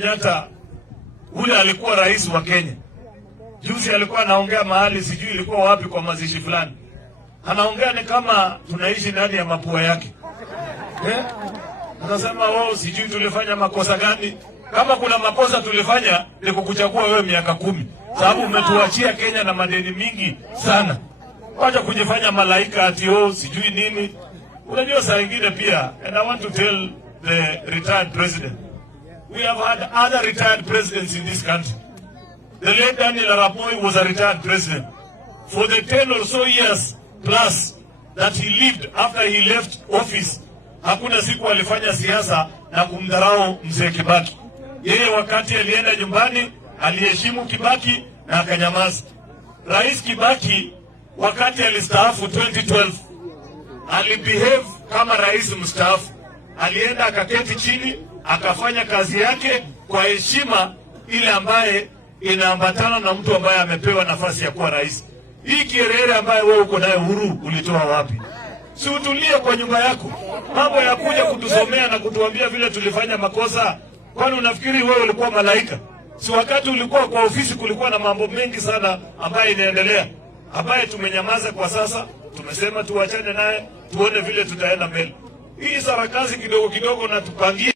Kenyatta ule alikuwa rais wa Kenya. Juzi alikuwa anaongea mahali sijui ilikuwa wapi kwa mazishi fulani. Anaongea ni kama tunaishi ndani ya mapua yake. Anasema sijui tulifanya makosa gani. Kama kuna makosa tulifanya ni kukuchagua wewe miaka 10. Sababu umetuachia Kenya na madeni mingi sana. Wacha kujifanya malaika ati sijui nini. Unajua saa nyingine pia, and I want to tell the retired president, we have had other retired presidents in this country. The late Daniel Arap Moi was a retired president. For the 10 or so years plus that he lived after he left office, hakuna siku alifanya siasa na kumdharau mzee Kibaki. Yeye wakati alienda nyumbani, aliheshimu Kibaki na akanyamaza. Rais Kibaki wakati alistaafu 2012, alibehave kama rais mstaafu. Alienda akaketi chini, akafanya kazi yake kwa heshima ile ambaye inaambatana na mtu ambaye amepewa nafasi ya kuwa rais. Hii kierere ambaye wewe uko nayo huru ulitoa wapi? Si utulie kwa nyumba yako. Mambo ya kuja kutusomea na kutuambia vile tulifanya makosa. Kwani unafikiri wewe ulikuwa malaika? Si wakati ulikuwa kwa ofisi kulikuwa na mambo mengi sana ambaye inaendelea, ambaye tumenyamaza kwa sasa. Tumesema tuachane naye, tuone vile tutaenda mbele. Hii sarakasi kidogo kidogo na tupangie